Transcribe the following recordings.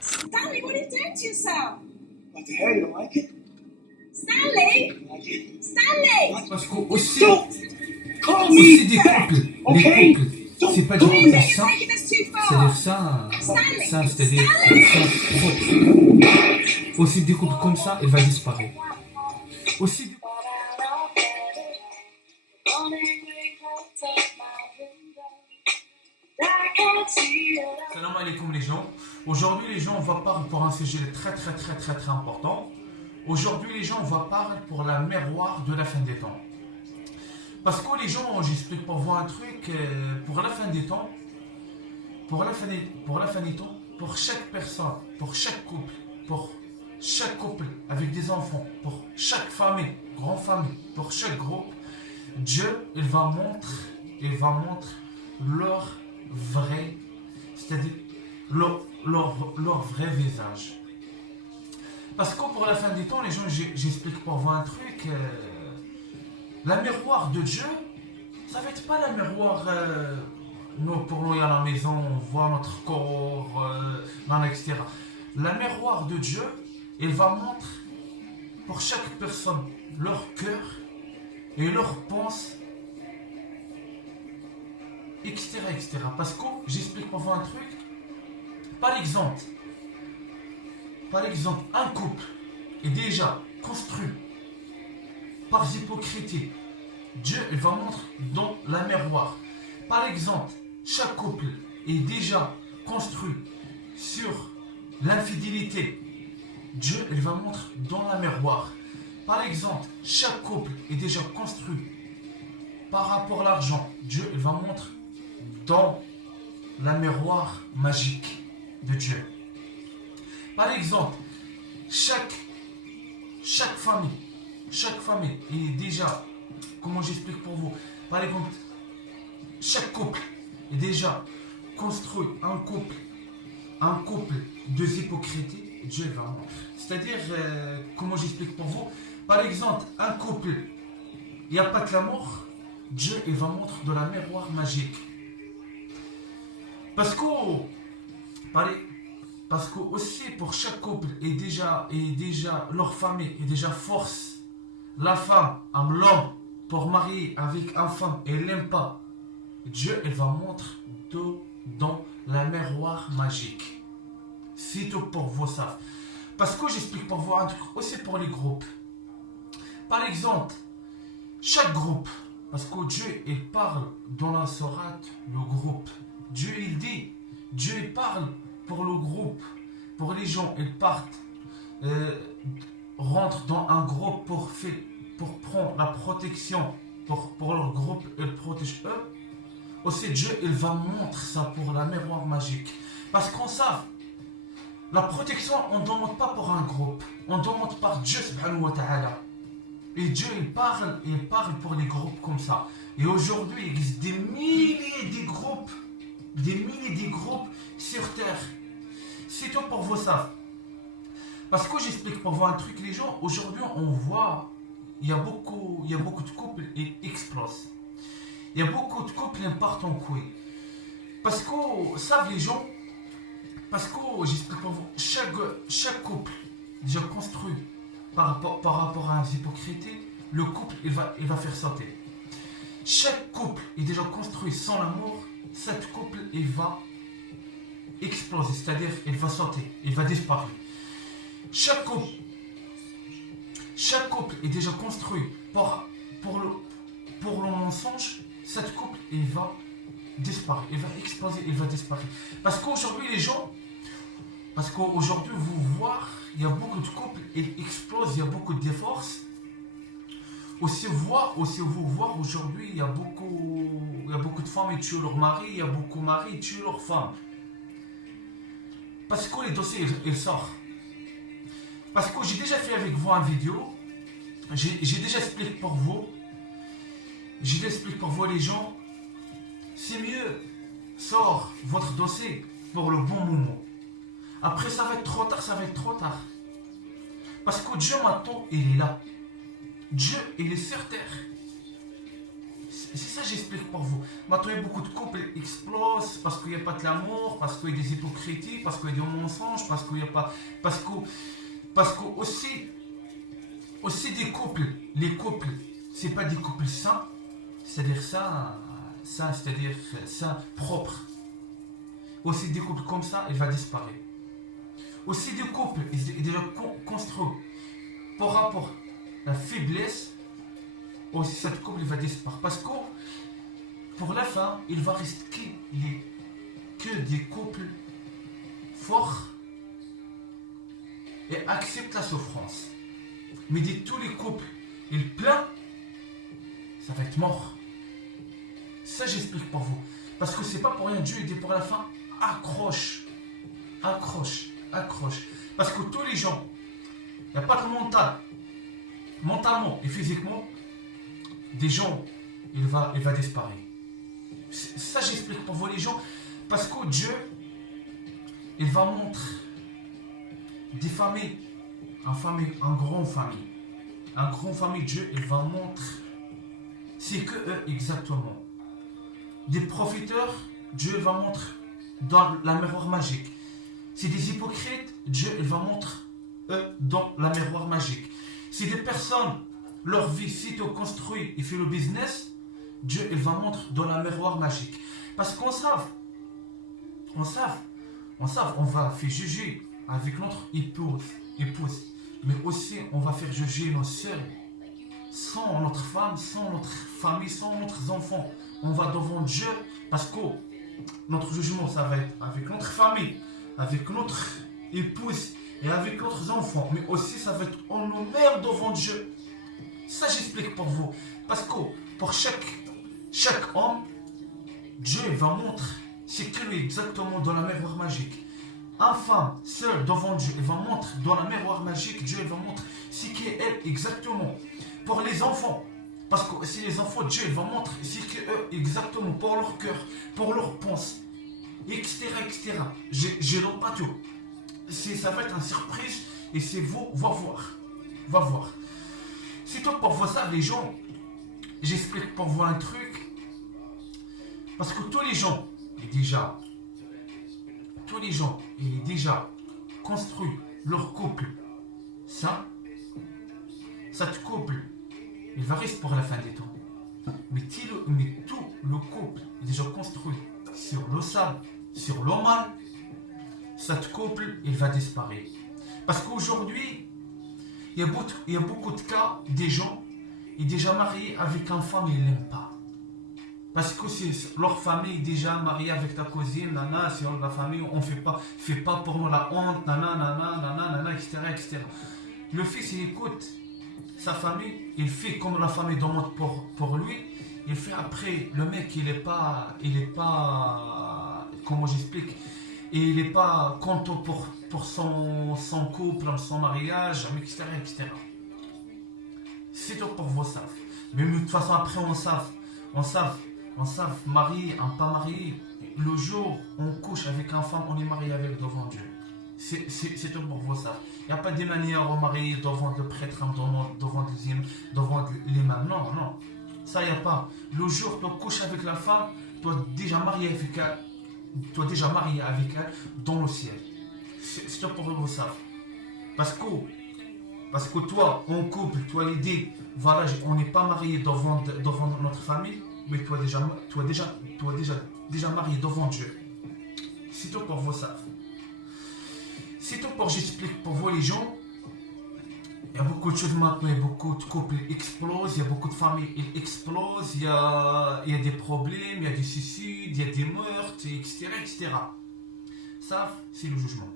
Stanley, what are you doing to yourself? What the hell, you don't like it? Stanley? You like it? Stanley! Parce qu'aussi Don't call aussi me des back, couples, okay? les couples, c'est pas des What is couples it? You're sains, taking this too c'est-à-dire far. ça, Stanley! ça, c'est-à-dire Stanley! ça propre. Aussi des couples comme ça, il va disparaître. Aussi des... Salam alaikum les gens. Aujourd'hui les gens, on va parler pour un sujet très important. Aujourd'hui les gens, on va parler pour la miroir de la fin des temps. Parce que les gens, j'explique pour vous un truc, pour la fin des temps, pour chaque personne, pour chaque couple avec des enfants, pour chaque famille, grande famille, pour chaque groupe, Dieu, il va montrer leur vrai, c'est-à-dire leur vrai visage. Parce que pour la fin des temps, les gens, j'explique pour vous un truc, la miroir de Dieu, ça va être pas la miroir, pour nous à la maison, on voit notre corps, etc. La miroir de Dieu, il va montrer pour chaque personne leur cœur et leur pensée, etc. Parce que j'explique pour vous un truc. Par exemple, un couple est déjà construit par hypocrisie. Dieu, il va montrer dans la miroir. Par exemple, chaque couple est déjà construit sur l'infidélité. Dieu, il va montrer dans la miroir. Par exemple, chaque couple est déjà construit par rapport à l'argent. Dieu, il va montrer dans la miroir magique de Dieu. Par exemple, chaque famille est déjà, comment j'explique pour vous, par exemple, chaque couple est déjà construit un couple de hypocrisie. Dieu va montrer. C'est-à-dire, comment j'explique pour vous, par exemple, un couple, il n'y a pas de l'amour, Dieu il va montrer de la miroir magique. Parce que aussi pour chaque couple est déjà leur famille est déjà force la femme l'homme pour marier avec une femme et elle n'aime pas. Dieu il va montrer dans la miroir magique. C'est tout pour vous ça. Parce que j'explique pour vous un truc aussi pour les groupes. Par exemple, chaque groupe, parce que Dieu il parle dans la sourate le groupe. Dieu il parle pour le groupe, pour les gens, ils partent, rentrent dans un groupe pour prendre la protection, pour leur groupe, ils protègent eux. Aussi Dieu il va montrer ça pour la miroir magique. Parce qu'on sait, la protection on ne demande pas pour un groupe, on demande par Dieu subhanahu wa ta'ala. Et Dieu il parle pour les groupes comme ça. Et aujourd'hui il existe des milliers de groupes sur terre. C'est tout pour vous ça. Parce que j'explique pour vous un truc, les gens, aujourd'hui on voit, il y a beaucoup de couples qui explosent. Il y a beaucoup de couples qui partent en couille. Parce que, savent les gens, parce que j'explique pour vous, chaque couple déjà construit par rapport à un hypocrite, le couple il va faire sauter. Chaque couple est déjà construit sans l'amour, cet couple il va exploser, c'est-à-dire il va sauter, il va disparaître. Chaque couple est déjà construit pour le mensonge, cet couple il va disparaître, il va exploser, il va disparaître. Parce qu'aujourd'hui vous voyez, il y a beaucoup de couples, ils explosent, il y a beaucoup de divorces. Aussi vous voir aujourd'hui, il y a beaucoup de femmes qui tuent leur mari, il y a beaucoup de maris qui tuent leur femme. Parce que les dossiers, ils sortent. Parce que j'ai déjà fait avec vous une vidéo, j'ai déjà expliqué pour vous les gens, c'est mieux, sort votre dossier pour le bon moment. Après ça va être trop tard, Parce que Dieu maintenant, il est là. Dieu, il est sur terre. C'est ça que j'explique pour vous. Maintenant, il y a beaucoup de couples qui explosent parce qu'il n'y a pas de l'amour, parce qu'il y a des hypocrisies, parce qu'il y a des mensonges, parce qu'il n'y a pas. Parce que aussi des couples, les couples, c'est pas des couples sains, c'est-à-dire c'est-à-dire sains, propres. Aussi des couples comme ça, il va disparaître. Aussi des couples, ils déjà construits par rapport à la faiblesse, aussi cette couple il va disparaître. Parce que pour la fin, il va rester que des couples forts et acceptent la souffrance. Mais de tous les couples, ils pleurent, ça va être mort. Ça j'explique pour vous. Parce que c'est pas pour rien, Dieu dit pour la fin, accroche. Parce que tous les gens, il n'y a pas de mental, mentalement et physiquement, des gens, il va disparaître. Ça j'explique pour vous les gens, parce que Dieu, il va montrer des familles, un grand famille, Dieu, il va montrer, c'est que eux exactement. Des profiteurs, Dieu il va montrer dans la miroir magique. C'est des hypocrites, Dieu il va montrer eux dans la miroir magique. Si des personnes, leur vie, si tu construis et fais le business, Dieu il va montrer dans la miroir magique. Parce qu'on savent, on va faire juger avec notre épouse, mais aussi on va faire juger nos sœurs, sans notre femme, sans notre famille, sans notre enfants. On va devant Dieu parce que notre jugement, ça va être avec notre famille, avec notre épouse et avec notre enfants. Mais aussi, ça va être en nous-mêmes devant Dieu. Ça, j'explique pour vous. Parce que pour chaque homme, Dieu va montrer c'est que lui exactement dans la miroir magique. Une femme seule devant Dieu, il va montrer dans la miroir magique, Dieu va montrer ce qu'elle exactement. Pour les enfants, parce que si les enfants, Dieu va montrer ce qu'eux exactement pour leur cœur, pour leur pensée, etc. Je n'en pas tout. Ça va être une surprise et c'est vous, va voir. C'est tout pour vous ça, les gens. J'explique pour vous un truc. Parce que tous les gens, ils ont déjà construit leur couple. Cette couple, il va rester pour la fin des temps. Mais tout le couple est déjà construit sur le sable, sur le mal. Cette couple, il va disparaître. Parce qu'aujourd'hui, il y a beaucoup de cas des gens qui sont déjà mariés avec une femme et ils ne l'aiment pas. Parce que c'est leur famille déjà mariée avec ta cousine, nana, c'est la famille, on fait pas pour nous la honte, nana, etc. Le fils, il écoute sa famille, il fait comme la famille demande pour lui, il fait après, le mec, il est pas, comment j'explique, il est pas content pour son couple, son mariage, etc. C'est tout pour vous savez. Mais de toute façon, après, on savent marié, pas marié. Le jour où on couche avec une femme, on est marié avec devant Dieu. C'est tout pour vous ça. Il n'y a pas de manière de marier devant le prêtre, devant l'imam. Non. Ça, il n'y a pas. Le jour où tu couches avec la femme, tu es déjà marié avec elle dans le ciel. C'est tout pour vous ça. Parce que toi, en couple, toi l'idée, voilà, on n'est pas marié devant notre famille. Mais toi déjà marié devant Dieu. C'est tout pour vous ça. C'est tout pour j'explique pour vous les gens. Il y a beaucoup de choses maintenant, il y a beaucoup de couples qui explosent, il y a beaucoup de familles qui explosent, il y a des problèmes, il y a des suicides, il y a des meurtres, etc. Ça, c'est le jugement.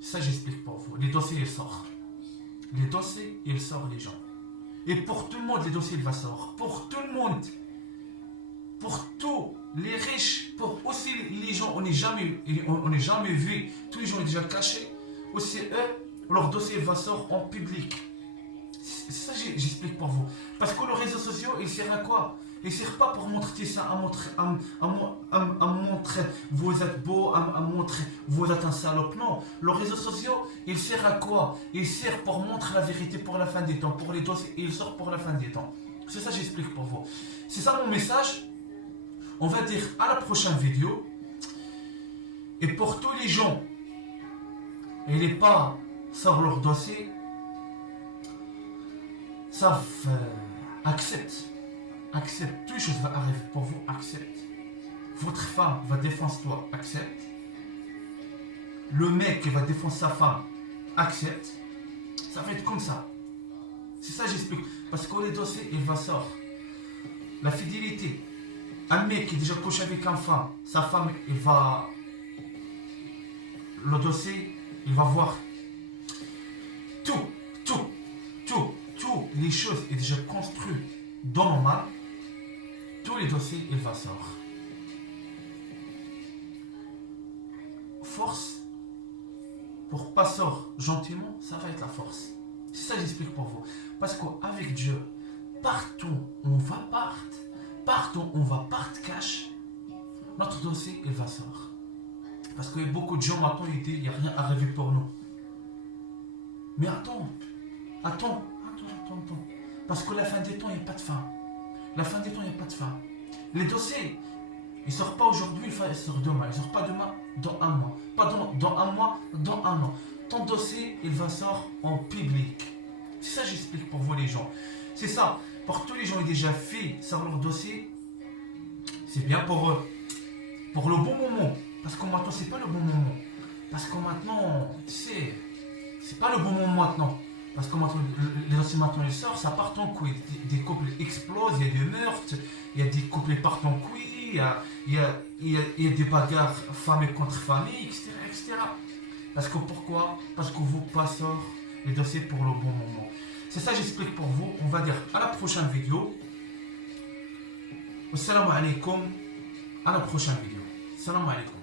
Ça, j'explique pour vous. Les dossiers, ils sortent. Les dossiers, ils sortent les gens. Et pour tout le monde, les dossiers, ils vont sortir. Pour tout le monde. Pour tous les riches, pour aussi les gens, on n'est jamais vu, tous les gens sont déjà cachés, aussi eux, leur dossier va sortir en public. C'est ça que j'explique pour vous. Parce que les réseaux sociaux, ils servent à quoi? Ils ne servent pas pour montrer ça, à montrer vous êtes beau, à montrer vous êtes un salope. Non, les réseaux sociaux, ils servent à quoi? Ils servent pour montrer la vérité pour la fin des temps, pour les dossiers, ils sortent pour la fin des temps. C'est ça que j'explique pour vous. C'est ça mon message. On va dire à la prochaine vidéo. Et pour tous les gens, et les pas sur leur dossier, savent, accepte. Accepte. Toutes les choses vont arriver pour vous, accepte. Votre femme va défendre toi, accepte. Le mec qui va défendre sa femme, accepte. Ça va être comme ça. C'est ça que j'explique. Parce que les dossiers, il va sortir. La fidélité. Un mec qui est déjà couché avec une femme, sa femme, il va... Le dossier, il va voir tout les choses est déjà construit dans normal. Tous les dossiers, il va sortir. Force, pour pas sortir gentiment, ça va être la force. C'est ça que j'explique pour vous. Parce qu'avec Dieu, partout où on va partir cash, notre dossier, il va sortir. Parce que beaucoup de gens maintenant ils disent il n'y a rien arrivé pour nous. Mais attends. Parce que la fin des temps, il n'y a pas de fin. Les dossiers, ils ne sortent pas aujourd'hui, ils sortent demain. Ils ne sortent pas demain, dans un mois. Pas dans un mois, dans un an. Ton dossier, il va sortir en public. C'est ça que j'explique pour vous les gens. C'est ça. Pour tous les gens qui ont déjà fait sur leur dossier, c'est bien pour eux. Pour le bon moment. Parce que maintenant, c'est pas le bon moment. Parce que maintenant, tu sais, c'est pas le bon moment maintenant. Parce que maintenant, les dossiers maintenant, ils sortent, ça part en couille. Des couples explosent, il y a des meurtres, il y a des couples partent en couille, il y a des bagarres famille contre famille, etc. Parce que pourquoi? Parce que vous passez les dossiers pour le bon moment. C'est ça que j'explique pour vous. On va dire à la prochaine vidéo. Assalamu alaikum. À la prochaine vidéo. Salam alaikum.